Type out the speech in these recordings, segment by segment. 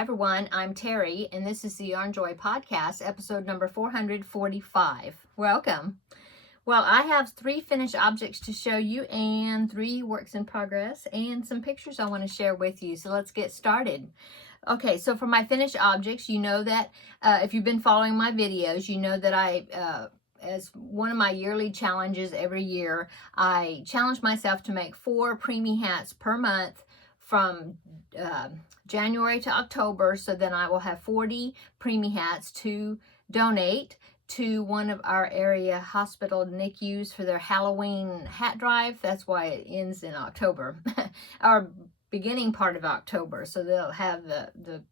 Hi everyone, I'm Terry and this is the Yarn Joy Podcast, episode number 445. Welcome. Well, I have 3 finished objects to show you and 3 works in progress and some pictures I want to share with you. So let's get started. Okay, so for my finished objects, you know that if you've been following my videos, you know that as one of my yearly challenges every year, I challenge myself to make 4 preemie hats per month from January to October, so then I will have 40 preemie hats to donate to one of our area hospital NICUs for their Halloween hat drive. That's why it ends in October, or beginning part of October, so they'll have the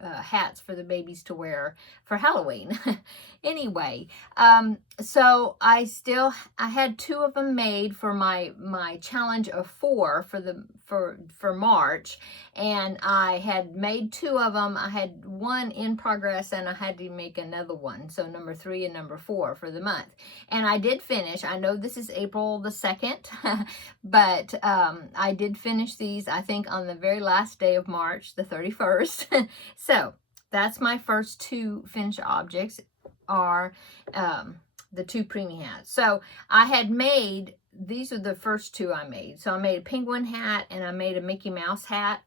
hats for the babies to wear for Halloween. Anyway, so I had 2 of them made for my challenge of 4 for March, and I had made 2 of them. I had 1 in progress and I had to make another one, so number 3 and number 4 for the month. And I did finish. I know this is April the 2nd, but I did finish these, I think, on the very last day of March, the 31st. So that's my first 2 finished objects are the 2 preemie hats. So I had made, these are the first 2 I made. So I made a penguin hat and I made a Mickey Mouse hat.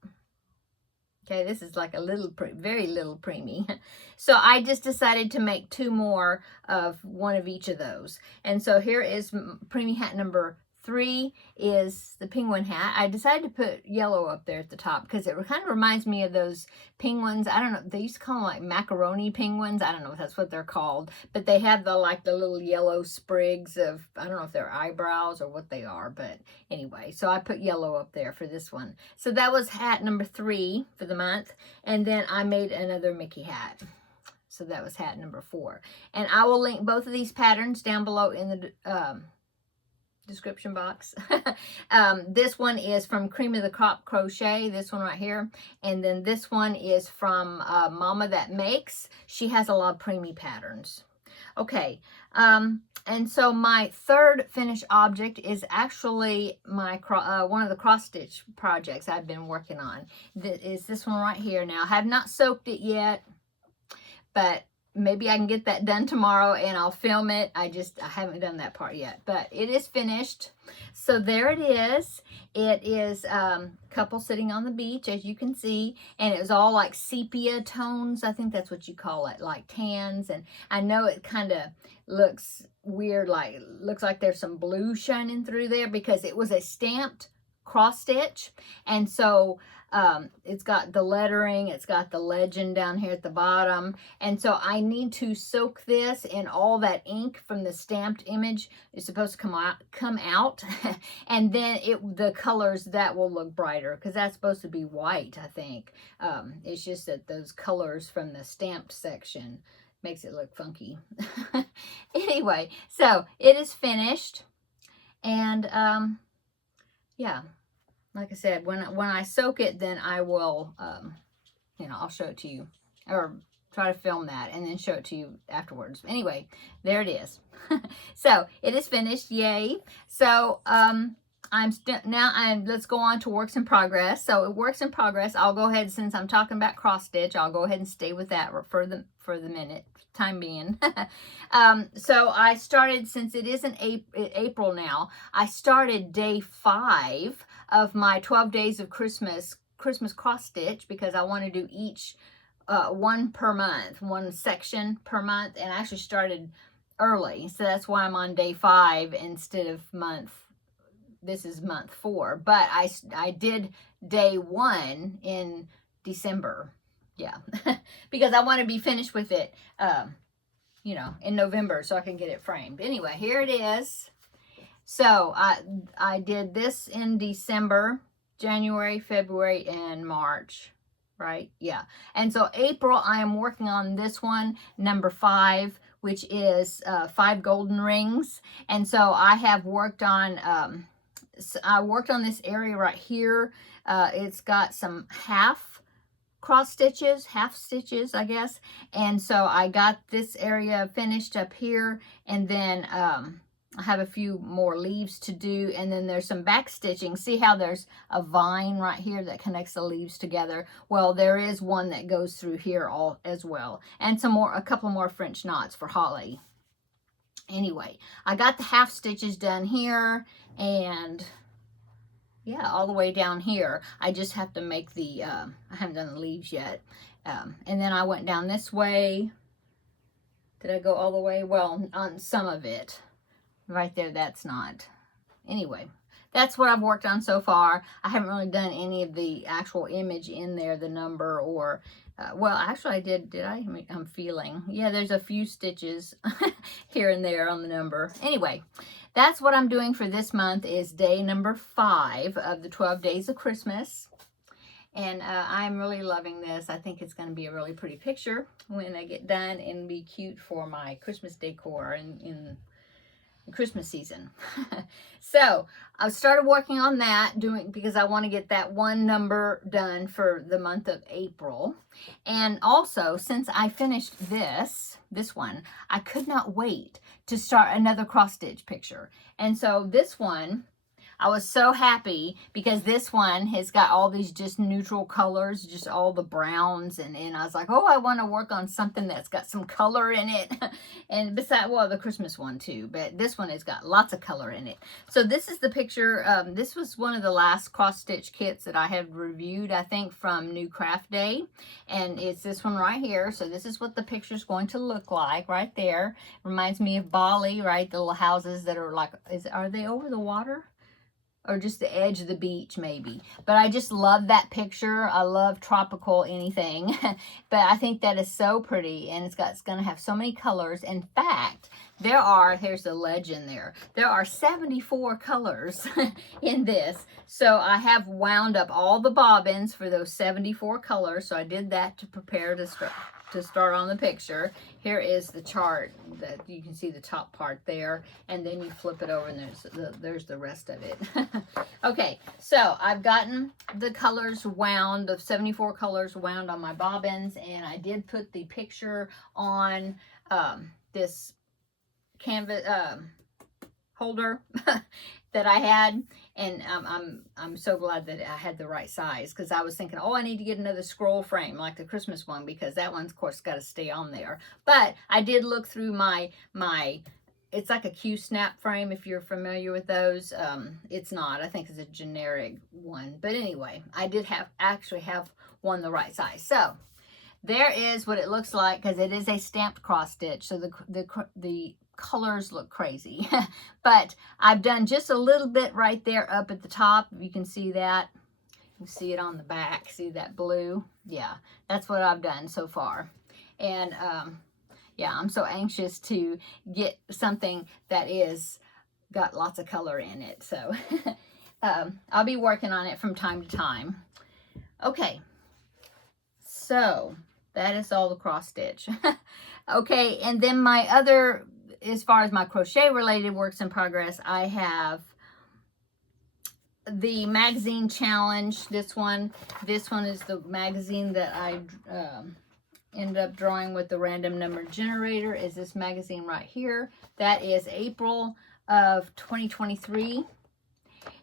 Okay, this is like a very little preemie. So I just decided to make 2 more of one of each of those. And so here is preemie hat number 3 is the penguin hat. I decided to put yellow up there at the top because it kind of reminds me of those penguins. I don't know, they used to call them like macaroni penguins. I don't know if that's what they're called, but they have the little yellow sprigs of, I don't know if they're eyebrows or what they are, but anyway, so I put yellow up there for this one. So that was hat number 3 for the month, and then I made another Mickey hat. So that was hat number 4. And I will link both of these patterns down below in the description box. This one is from Cream of the Crop Crochet, this one right here, and then this one is from Mama That Makes. She has a lot of preemie patterns. Okay, and so my third finished object is actually my one of the cross stitch projects I've been working on. That is this one right here. Now I have not soaked it yet, but maybe I can get that done tomorrow and I'll film it. I haven't done that part yet, but it is finished. So there it is. It is a couple sitting on the beach, as you can see, and it was all like sepia tones. I think that's what you call it, like tans. And I know it kind of looks weird, like looks like there's some blue shining through there because it was a stamped cross stitch. And so it's got the lettering, it's got the legend down here at the bottom, and so I need to soak this in all that ink from the stamped image is supposed to come out and then the colors that will look brighter, because that's supposed to be white, I think. It's just that those colors from the stamped section makes it look funky. Anyway, so it is finished, and yeah, like I said, when I soak it, then I will, I'll show it to you, or try to film that and then show it to you afterwards. Anyway, there it is. So it is finished, yay. So let's go on to works in progress. So works in progress, I'll go ahead, since I'm talking about cross stitch, I'll go ahead and stay with that for the time being. So I started, since it isn't April now, I started day 5 of my 12 days of Christmas cross stitch, because I want to do each one per month, one section per month, and I actually started early, so that's why I'm on day 5 instead of this is month 4, but I did day 1 in December. Yeah, because I want to be finished with it, in November, so I can get it framed. Anyway, here it is. So I did this in December, January, February, and March, right? Yeah. And so April, I am working on this one, number 5, which is 5 golden rings. And so I have worked on, I worked on this area right here. It's got some half stitches, I guess. And so I got this area finished up here, and then I have a few more leaves to do, and then there's some back stitching. See how there's a vine right here that connects the leaves together? Well, there is one that goes through here all as well, and a couple more French knots for holly. Anyway, I got the half stitches done here, and yeah, all the way down here. I just have to make the, I haven't done the leaves yet. And then I went down this way. Did I go all the way? Well, on some of it. Right there, that's not. Anyway, that's what I've worked on so far. I haven't really done any of the actual image in there, the number, or, well, actually I did I? I'm feeling. Yeah, there's a few stitches here and there on the number. Anyway, that's what I'm doing for this month, is day number 5 of the 12 days of Christmas. And I'm really loving this. I think it's going to be a really pretty picture when I get done, and be cute for my Christmas decor in Christmas season. So I started working on that, because I want to get that one number done for the month of April. And also, since I finished this one, I could not wait to start another cross stitch picture. And so this one, I was so happy, because this one has got all these just neutral colors, just all the browns, and I was like, oh, I want to work on something that's got some color in it. And besides, well, the Christmas one too, but this one has got lots of color in it. So this is the picture. This was one of the last cross stitch kits that I had reviewed, I think, from New Craft Day, and it's this one right here. So this is what the picture is going to look like right there. Reminds me of Bali, right? The little houses that are like, are they over the water? Or just the edge of the beach, maybe. But I just love that picture. I love tropical anything. But I think that is so pretty, and it's going to have so many colors. In fact, here's the legend there. There are 74 colors in this. So I have wound up all the bobbins for those 74 colors. So I did that to prepare to start on the picture. Here is the chart that you can see the top part there, and then you flip it over, and there's the rest of it. Okay, so I've gotten the colors wound, of 74 colors wound on my bobbins, and I did put the picture on this canvas holder that I had, and I'm so glad that I had the right size, because I was thinking, oh, I need to get another scroll frame like the Christmas one, because that one's, of course, got to stay on there. But I did look through my it's like a Q snap frame, if you're familiar with those. It's not. I think it's a generic one. But anyway, I did actually have one the right size. So there is what it looks like, because it is a stamped cross stitch. So the colors look crazy. But I've done just a little bit right there up at the top. You can see that. You can see it on the back. See that blue? Yeah, that's what I've done so far. And yeah, I'm so anxious to get something that is got lots of color in it. So I'll be working on it from time to time. Okay, so that is all the cross stitch. Okay, and then my other, as far as my crochet related works in progress, I have the magazine challenge. This one is the magazine that I ended up drawing with the random number generator. Is this magazine right here. That is April of 2023.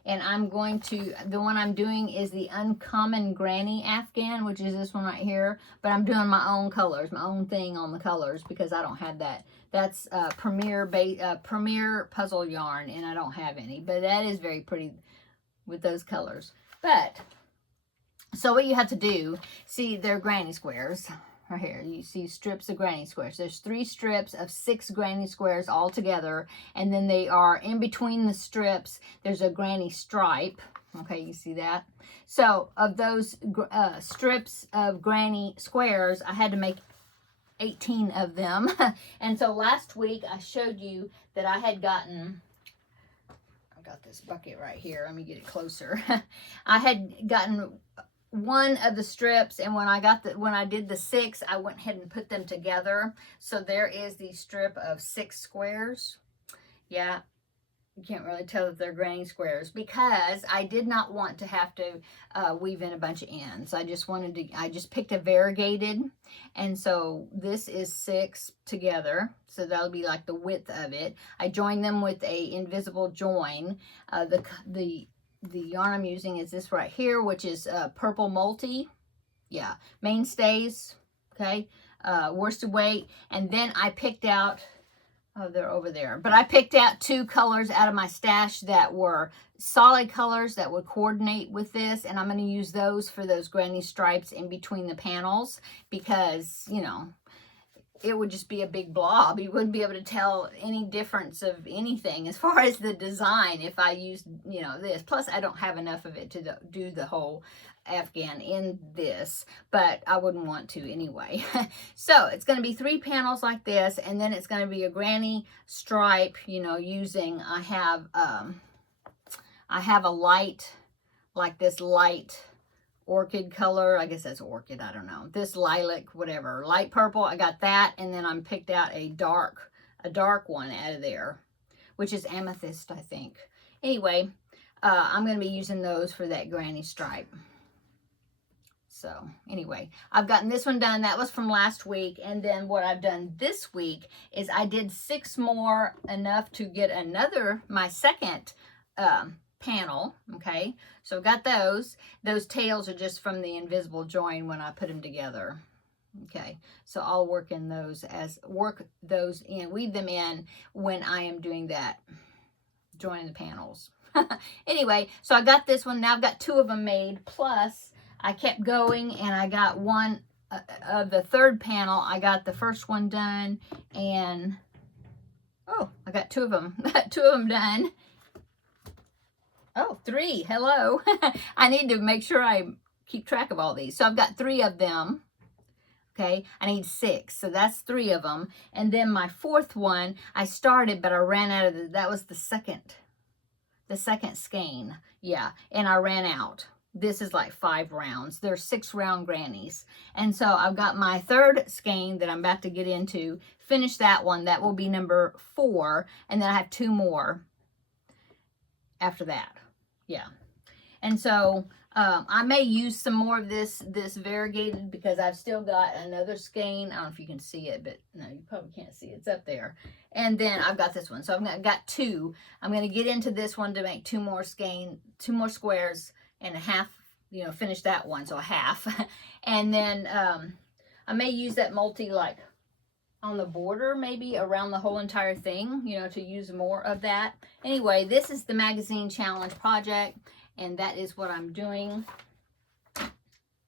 And I'm going to, the one I'm doing is the Uncommon Granny Afghan, which is this one right here. But I'm doing my own colors, my own thing on the colors, because I don't have that. That's Premier Puzzle Yarn, and I don't have any. But that is very pretty with those colors. But, so what you have to do, see, they're granny squares. Right here, you see strips of granny squares. There's 3 strips of 6 granny squares all together, and then they are in between the strips. There's a granny stripe. Okay, you see that? So of those strips of granny squares, I had to make 18 of them. And so last week I showed you that I had gotten, I've got this bucket right here. Let me get it closer. I had gotten one of the strips, and when I did the 6, I went ahead and put them together. So there is the strip of 6 squares. Yeah, you can't really tell that they're granny squares because I did not want to have to weave in a bunch of ends. I just picked a variegated, and so this is 6 together, so that'll be like the width of it. I joined them with a invisible join. The yarn I'm using is this right here, which is purple multi. Yeah, mainstays, okay, worsted weight, and then I picked out, oh, they're over there. But I picked out 2 colors out of my stash that were solid colors that would coordinate with this. And I'm going to use those for those granny stripes in between the panels because, you know, it would just be a big blob. You wouldn't be able to tell any difference of anything as far as the design if I used, you know, this. Plus, I don't have enough of it to do the whole Afghan in this, but I wouldn't want to anyway. So it's going to be 3 panels like this, and then it's going to be a granny stripe, you know, using, I have a light, like this light orchid color. I guess that's orchid, I don't know. This lilac, whatever, light purple, I got that, and then I picked out a dark one out of there, which is amethyst, I think. Anyway, I'm going to be using those for that granny stripe. So anyway, I've gotten this one done. That was from last week. And then what I've done this week is I did 6 more, enough to get my second panel. Okay, so I've got those. Those tails are just from the invisible join when I put them together. Okay, so I'll weave them in when I am doing that, joining the panels. Anyway, so I got this one. Now I've got 2 of them made, plus I kept going, and I got one of the 3rd panel. I got the first one done, and oh, I got 2 of them. 2 of them done. Oh, 3. Hello. I need to make sure I keep track of all these. So I've got 3 of them. Okay, I need 6, so that's 3 of them. And then my 4th one, I started, but I ran out of that was the second skein. Yeah, and I ran out. This is like 5 rounds. There's 6 round grannies. And so I've got my 3rd skein that I'm about to get into. Finish that one. That will be number 4. And then I have 2 more after that. Yeah. And so I may use some more of this variegated because I've still got another skein. I don't know if you can see it, but no, you probably can't see it. It's up there. And then I've got this one. So I've got 2. I'm going to get into this one to make 2 more squares and a half, you know, finish that one, so a half. And then I may use that multi like on the border, maybe around the whole entire thing, you know, to use more of that. Anyway, this is the magazine challenge project, and that is what I'm doing.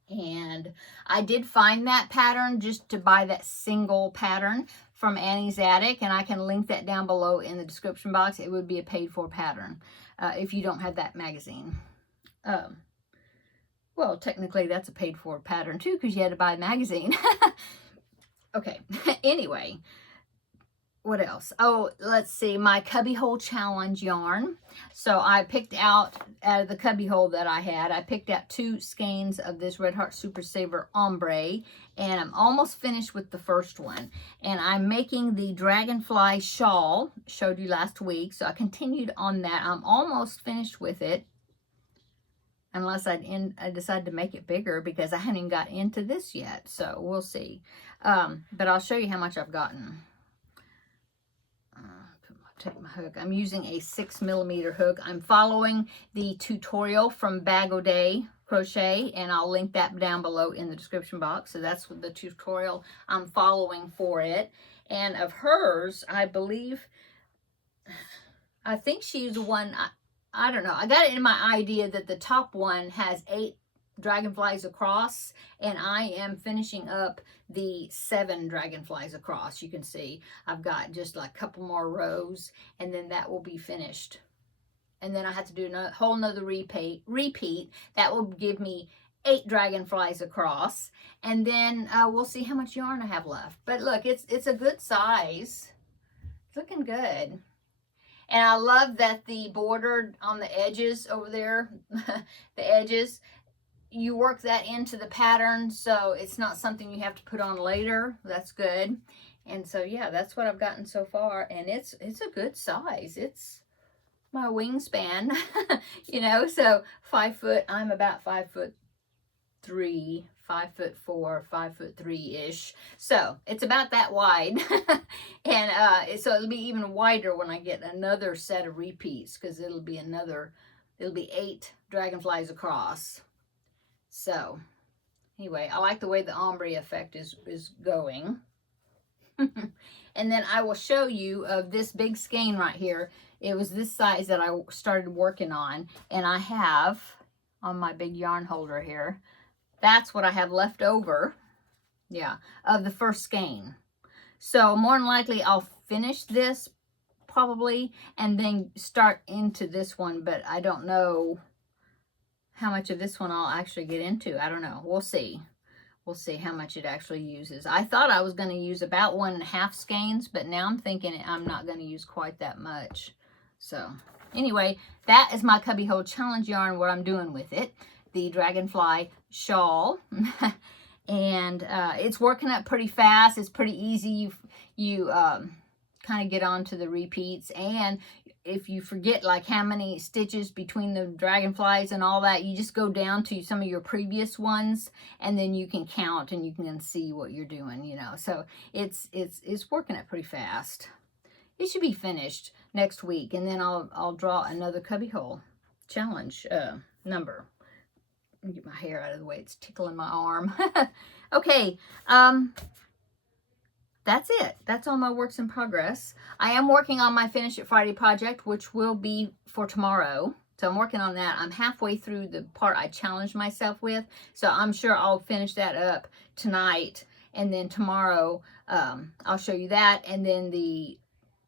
And I did find that pattern just to buy that single pattern from Annie's Attic, and I can link that down below in the description box. It would be a paid-for pattern if you don't have that magazine. Well, technically that's a paid-for pattern too because you had to buy a magazine. Okay, anyway, what else? Oh, let's see, my cubbyhole challenge yarn. So I picked out of the cubbyhole that I had, I picked out 2 skeins of this Red Heart Super Saver ombre, and I'm almost finished with the first one. And I'm making the Dragonfly shawl, showed you last week, so I continued on that. I'm almost finished with it. Unless I decide to make it bigger because I haven't even got into this yet. So we'll see. But I'll show you how much I've gotten. Take my hook. I'm using a 6mm hook. I'm following the tutorial from Bag O' Day Crochet, and I'll link that down below in the description box. So that's the tutorial I'm following for it. And of hers, I think she's the one... I don't know. I got it in my idea that the top one has 8 dragonflies across, and I am finishing up the 7 dragonflies across. You can see I've got just like a couple more rows, and then that will be finished. And then I have to do a whole nother repeat. That will give me 8 dragonflies across, and then we'll see how much yarn I have left. But look, it's a good size. It's looking good. And I love that the border on the edges over there, the edges, you work that into the pattern, so it's not something you have to put on later. That's good. And so, yeah, that's what I've gotten so far. And it's a good size. It's my wingspan, you know, so 5 foot, I'm about 5'3", 5'4", 5'3" so it's about that wide. And so it'll be even wider when I get another set of repeats, because it'll be 8 dragonflies across. So anyway, I like the way the ombre effect is going. And then I will show you of this big skein right here. It was this size that I started working on, and I have on my big yarn holder here, that's what I have left over, yeah, of the first skein. So more than likely I'll finish this probably and then start into this one, but I don't know how much of this one I'll actually get into. I don't know. We'll see. We'll see how much it actually uses. I thought I was going to use about 1.5 skeins, but now I'm thinking I'm not going to use quite that much. So anyway, that is my cubbyhole challenge yarn, what I'm doing with it. The Dragonfly shawl. And it's working up pretty fast. It's pretty easy. You kind of get onto the repeats, and if you forget like how many stitches between the dragonflies and all that, you just go down to some of your previous ones, and then you can count and you can see what you're doing, you know. So it's working up pretty fast. It should be finished next week, and then I'll draw another cubbyhole challenge number. Let me get my hair out of the way. It's tickling my arm. Okay. That's it. That's all my works in progress. I am working on my Finish It Friday project, which will be for tomorrow. So I'm working on that. I'm halfway through the part I challenged myself with. So I'm sure I'll finish that up tonight. And then tomorrow, I'll show you that. And then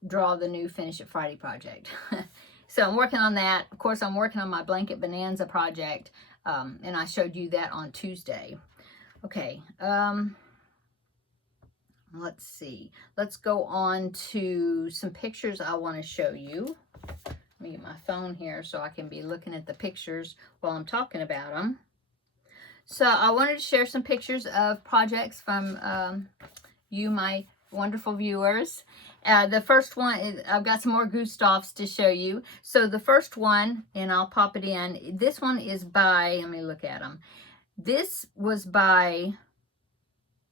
draw the new Finish It Friday project. So I'm working on that. Of course, I'm working on my Blanket Bonanza project. And I showed you that on Tuesday. Okay. Let's see. Let's go on to some pictures I want to show you. Let me get my phone here so I can be looking at the pictures while I'm talking about them. So I wanted to share some pictures of projects from you, my wonderful viewers. The first one is, I've got some more Gustafs to show you. So the first one, and I'll pop it in. This one is by, let me look at them. This was by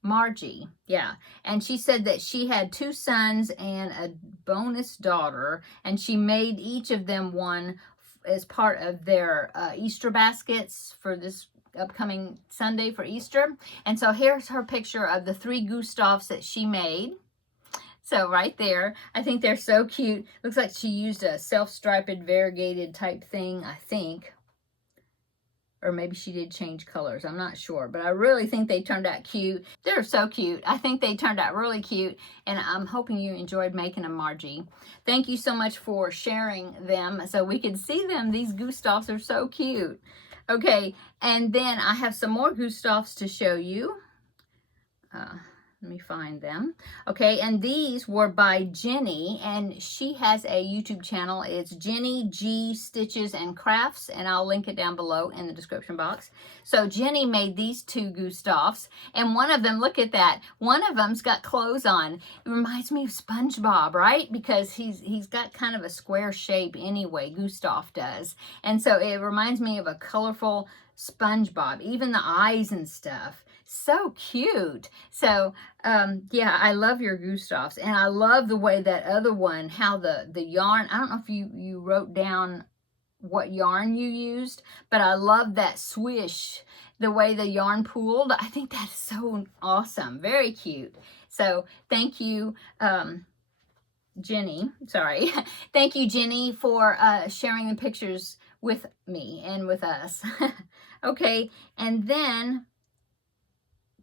Margie, yeah, and she said that she had 2 sons and a bonus daughter, and she made each of them one as part of their Easter baskets for this upcoming Sunday for Easter. And so here's her picture of the 3 Gustafs that she made. So right there, I think they're so cute. Looks like she used a self-striped variegated type thing, I think. Or maybe she did change colors. I'm not sure. But I really think they turned out cute. They're so cute. I think they turned out really cute. And I'm hoping you enjoyed making them, Margie. Thank you so much for sharing them so we could see them. These Gustafs are so cute. Okay. And then I have some more Gustafs to show you. Let me find them. Okay, and these were by Jenny, and she has a YouTube channel. It's Jenny G Stitches and Crafts, and I'll link it down below in the description box. So Jenny made these 2 Gustafs, and one of them, look at that, one of them's got clothes on. It reminds me of SpongeBob, right? Because he's got kind of a square shape anyway, Gustaf does. And so it reminds me of a colorful SpongeBob, even the eyes and stuff. So cute. So yeah, I love your Gustafs, and I love the way that other one, how the yarn, I don't know if you wrote down what yarn you used, but I love that swish, the way the yarn pooled. I think that's so awesome. Very cute. So thank you, Jenny, sorry. Thank you, Jenny, for sharing the pictures with me and with us. Okay, and then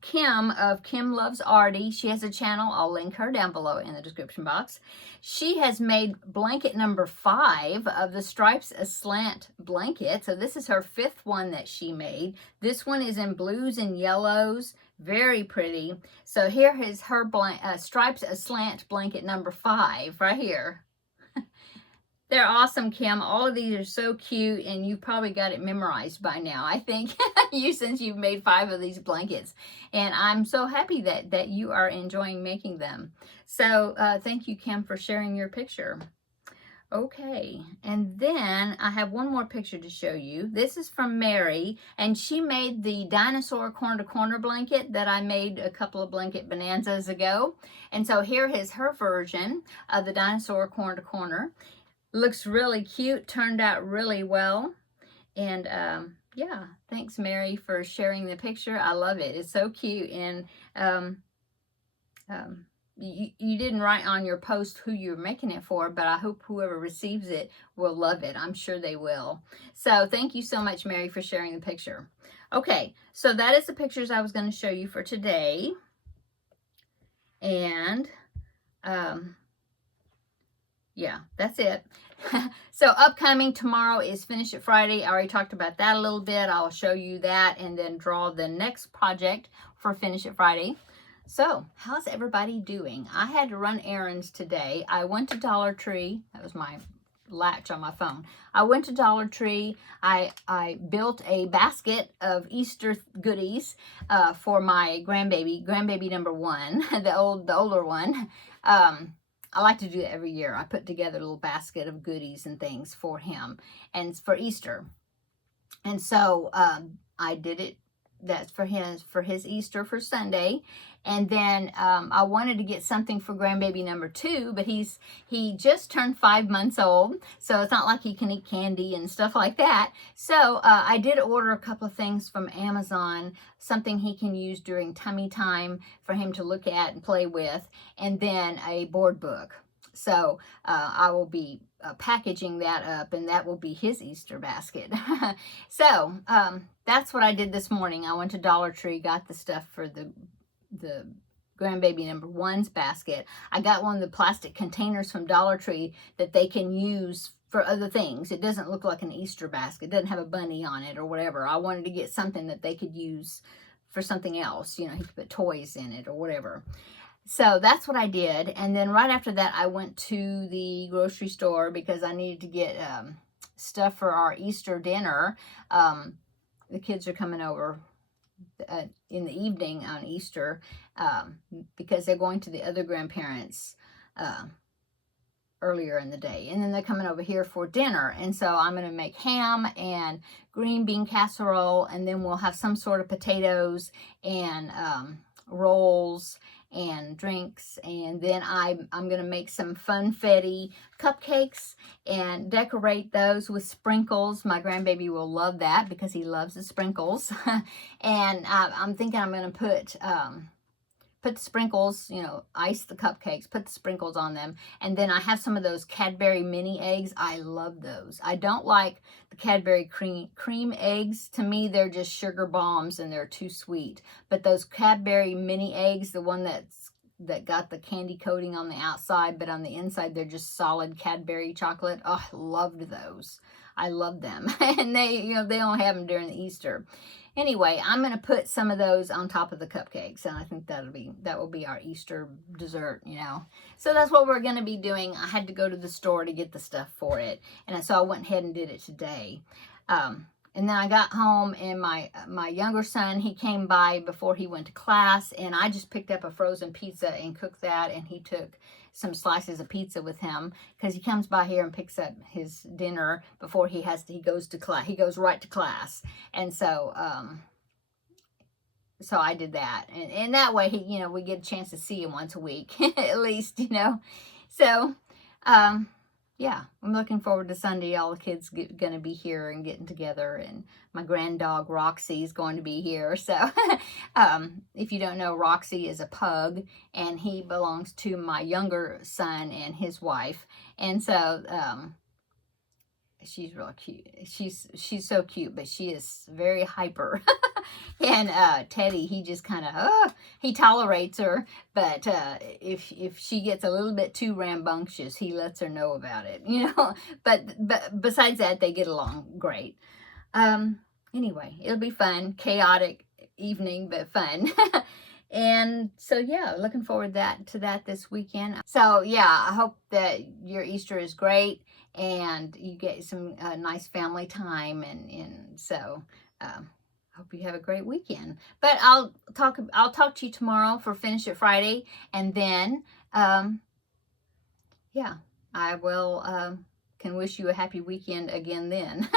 Kim of Kim Loves Artie. She has a channel. I'll link her down below in the description box. She has made blanket number 5 of the Stripes Aslant blanket. So this is her 5th one that she made. This one is in blues and yellows. Very pretty. So here is her Stripes Aslant blanket number 5 right here. They're awesome, Kim. All of these are so cute, and you've probably got it memorized by now, I think, since you've made 5 of these blankets. And I'm so happy that you are enjoying making them. So thank you, Kim, for sharing your picture. Okay, and then I have one more picture to show you. This is from Mary, and she made the dinosaur corner-to-corner blanket that I made a couple of blanket bonanzas ago. And so here is her version of the dinosaur corner-to-corner. Looks really cute, turned out really well. And yeah, thanks Mary for sharing the picture. I love it. It's so cute. And you didn't write on your post who you're making it for, but I hope whoever receives it will love it. I'm sure they will. So thank you so much, Mary, for sharing the picture. Okay, so that is the pictures I was going to show you for today. And yeah, that's it. So upcoming tomorrow is Finish It Friday. I already talked about that a little bit. I'll show you that and then draw the next project for Finish It Friday. So, how's everybody doing? I had to run errands today. I went to Dollar Tree. That was my latch on my phone. I went to Dollar Tree. I built a basket of Easter goodies for my grandbaby number one, the older one. I like to do that every year. I put together a little basket of goodies and things for him and for Easter. And so I did it. That's for his Easter for Sunday. And then I wanted to get something for grandbaby number two, but he just turned 5 months old, so it's not like he can eat candy and stuff like that. So I did order a couple of things from Amazon, something he can use during tummy time for him to look at and play with, and then a board book. So I will be packaging that up, and that will be his Easter basket. So that's what I did this morning. I went to Dollar Tree, got the stuff for the grandbaby number one's basket. I got one of the plastic containers from Dollar Tree that they can use for other things. It doesn't look like an Easter basket. It doesn't have a bunny on it or whatever. I wanted to get something that they could use for something else. You know, he could put toys in it or whatever. So that's what I did. And then right after that, I went to the grocery store because I needed to get stuff for our Easter dinner. The kids are coming over in the evening on Easter because they're going to the other grandparents earlier in the day, and then they're coming over here for dinner. And so I'm going to make ham and green bean casserole, and then we'll have some sort of potatoes and rolls and drinks, and then I'm going to make some funfetti cupcakes and decorate those with sprinkles. My grandbaby will love that because he loves the sprinkles. And I'm thinking I'm going to put the sprinkles, you know, ice the cupcakes, put the sprinkles on them. And then I have some of those Cadbury mini eggs. I love those. I don't like the Cadbury cream eggs. To me, they're just sugar bombs and they're too sweet. But those Cadbury mini eggs, the one that got the candy coating on the outside, but on the inside, they're just solid Cadbury chocolate. Oh, I loved those. I love them. And they, you know, they don't have them during the Easter. Anyway, I'm going to put some of those on top of the cupcakes, and I think that will be our Easter dessert, you know. So that's what we're going to be doing. I had to go to the store to get the stuff for it, and so I went ahead and did it today. And then I got home, and my younger son, he came by before he went to class, and I just picked up a frozen pizza and cooked that, and he took some slices of pizza with him because he comes by here and picks up his dinner before he goes to class. He goes right to class. And so so I did that, and that way he, you know, we get a chance to see him once a week at least, you know. So yeah, I'm looking forward to Sunday. All the kids going to be here and getting together, and my grand dog Roxy is going to be here. So if you don't know, Roxy is a pug, and he belongs to my younger son and his wife. And so she's real cute. She's so cute, but she is very hyper. And Teddy, he just kind of he tolerates her, but if she gets a little bit too rambunctious, he lets her know about it, you know. But besides that, they get along great. Anyway, it'll be fun, chaotic evening, but fun. And so yeah, looking forward to that this weekend. So yeah, I hope that your Easter is great and you get some nice family time, and so hope you have a great weekend. But I'll talk to you tomorrow for Finish It Friday, and then yeah, I will can wish you a happy weekend again then.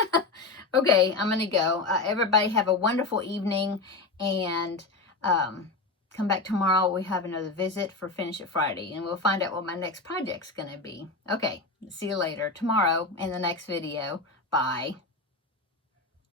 Okay, I'm going to go. Everybody have a wonderful evening, and come back tomorrow. We have another visit for Finish It Friday, and we'll find out what my next project's going to be. Okay, see you later tomorrow in the next video. Bye.